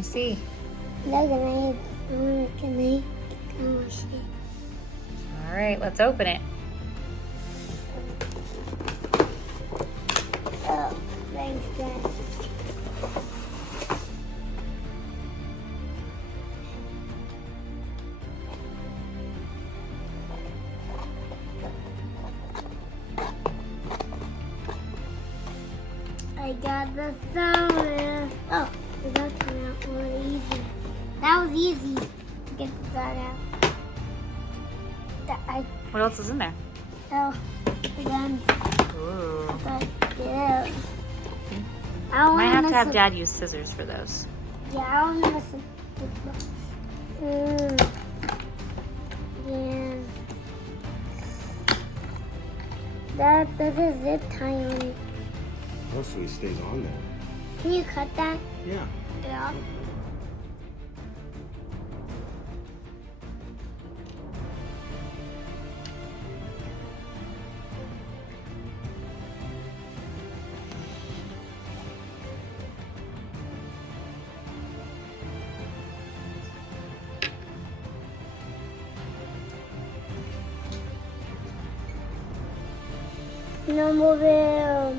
me see. No, can I? Oh, shit. All right, let's open it. Oh, thanks, Dad. I got the thumb. Oh, the dog came out really easy. That was easy to get the dog out. What else is in there? Oh, the guns. Ooh. Yeah. Might have to have Dad use scissors for those. Yeah, I don't want to mess with this box. Yeah. There's a zip tie on it. Oh, so he stays on there. Can you cut that? Yeah. Yeah. Snowmobile.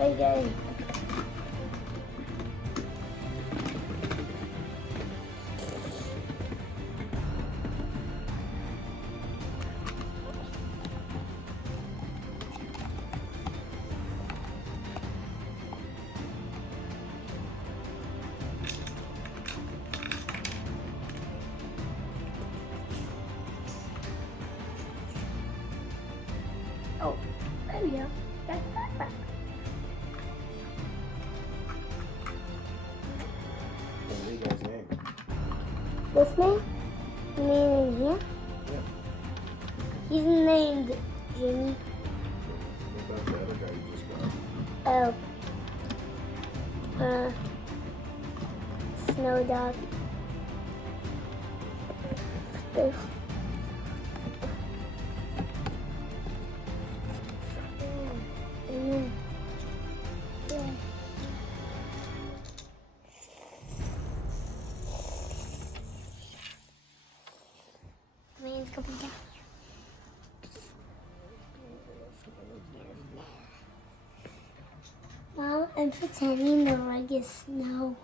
Okay. Oh, there we go. That's perfect. What is guy's name? This name? Name in here? Yeah. He's named Jimmy. What about the other guy you just got? Oh. Snow Dog. Ugh. Man's coming down here. Mom, I'm pretending the rug is snow.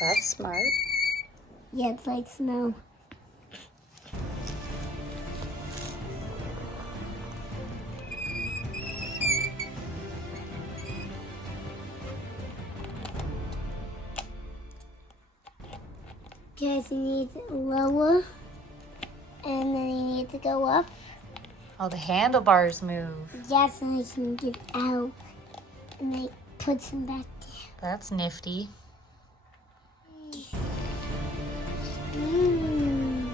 That's smart. Yeah, it's like snow. Guys, you need to lower, and then you need to go up. Oh, the handlebars move. Yes, and I can get out, and I put some back That's nifty. there. Mm.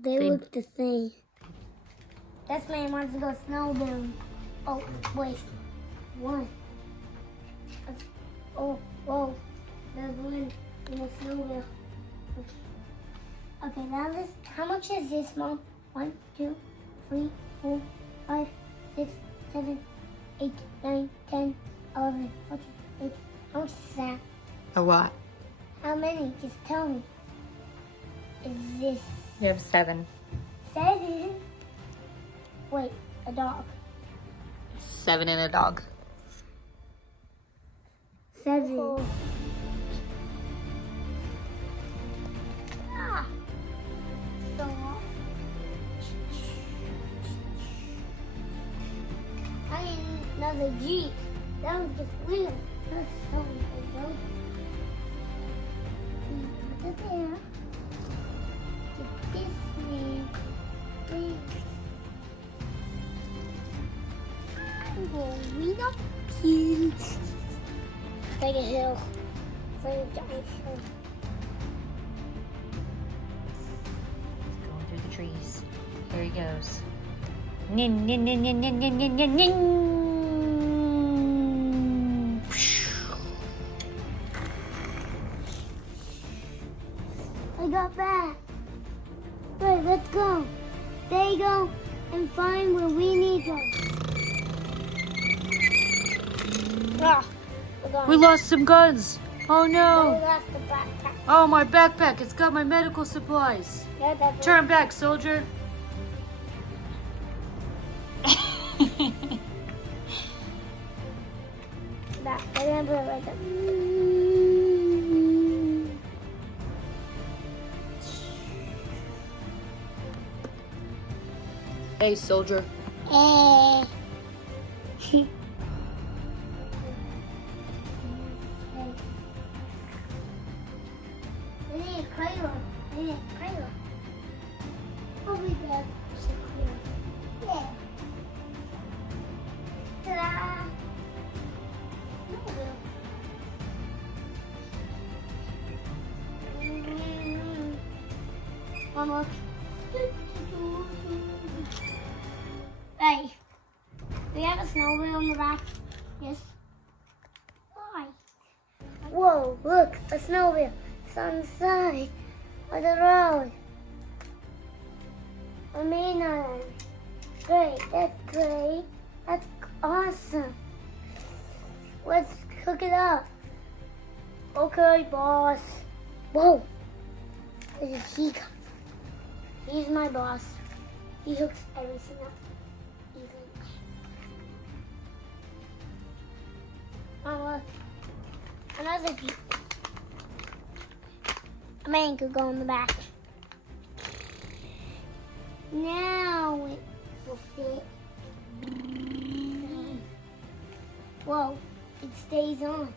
They look the same. This man wants to go snowboarding. Oh, wait. One. Oh, whoa. There's one in the snowmobile. Okay, now this. How much is this, Mom? 1, 2, 3, 4, 5, 6, 7, 8, 9, 10, 11, 14, 15. How much is that? A what? How many? Just tell me. Is this You have 7. 7? Wait, a dog. 7 and a dog. 7. Ah. So off. I need another Jeep. That was just weird. That's so weird. Put it there. Get this man. Please. I'm going up here. It's like a hill. It's like a giant hill. Going through the trees. Here he goes. Nin, nin, nin, nin, nin, nin, nin, nin, nin. I got back. Right, let's go. There you go. And find where we need to go. Ah, we're gone. We lost some guns. Oh We no. lost the backpack. Oh, my backpack. It's got my medical supplies. Yeah, that's Turn back, soldier. back. I'm gonna put it right there. Hey, soldier. Eh. I need a cradle. I need a cradle. Oh, we got some cradle. Yeah. Ta-da! Snowmobile. One look. Hey, we have a snowmobile in the back. Yes. Why? Whoa, look, a snowmobile. It's on the side of the road. I mean, great, that's great. That's awesome. Let's cook it up. Okay, boss. Whoa. Where did he come from? He's my boss. He hooks everything up. Oh, look. Another Jeep. A man could go in the back. Now it will fit. Whoa, it stays on.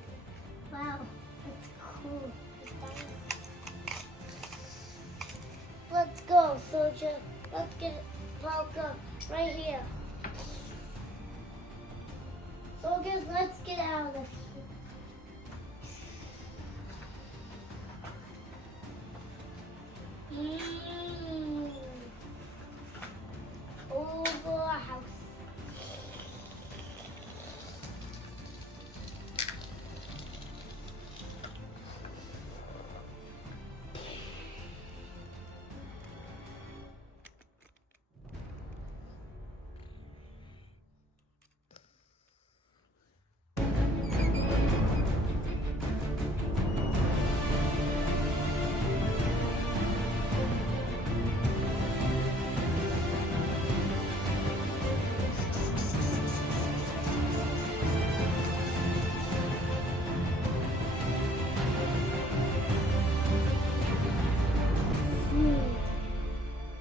Wow, that's cool. Let's go, soldier. Let's get it parked up right here. Soldiers, let's get out of this. Over our house.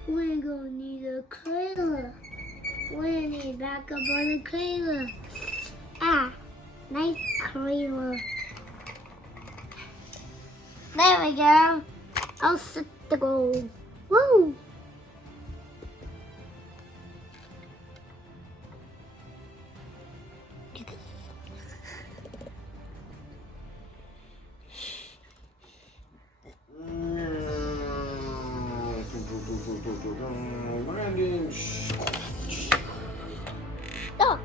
We're gonna need a trailer. We're gonna need backup on the trailer. Ah, nice trailer. There we go. I'll set the goal. Woo! Landing. Go. Oh.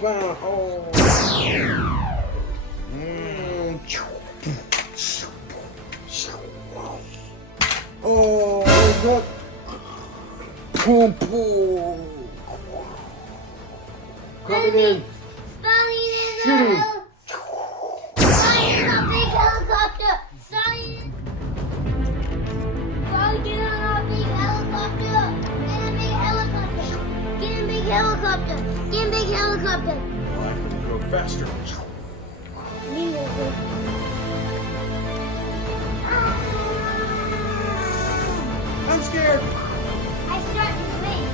Wow. Oh. Oh, God. Boom, boom. Coming in. Shooting. Spotting in a big helicopter. Spotting. Get on a big helicopter. Get a big helicopter. Get a big helicopter. Get a big helicopter. I'm gonna go faster. Me go. I'm scared. I start to win.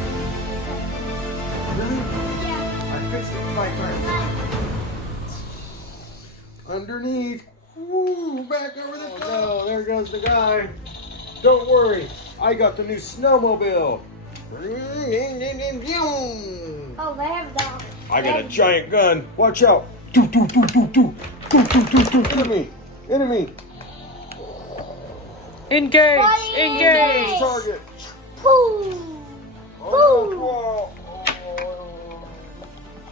Really? Yeah. I fixed it 5 times. Underneath. Woo, back over the top. Oh, no, there goes the guy. Don't worry, I got the new snowmobile. Oh, there we go. I got a giant gun. Watch out. Do, do, do, do, do. Do, do, do, do. Enemy. Enemy. Engage! Buddy, Engage! Target. Boom. Oh,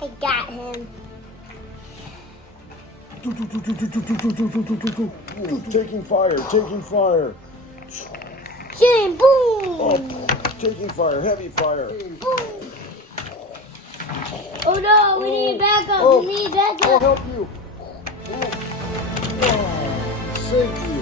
I got him. taking fire, taking fire. Jim, boom. Oh, taking fire, heavy fire. Boom. Oh no, we need backup. Oh. We need backup. I'll help you. Oh, safety.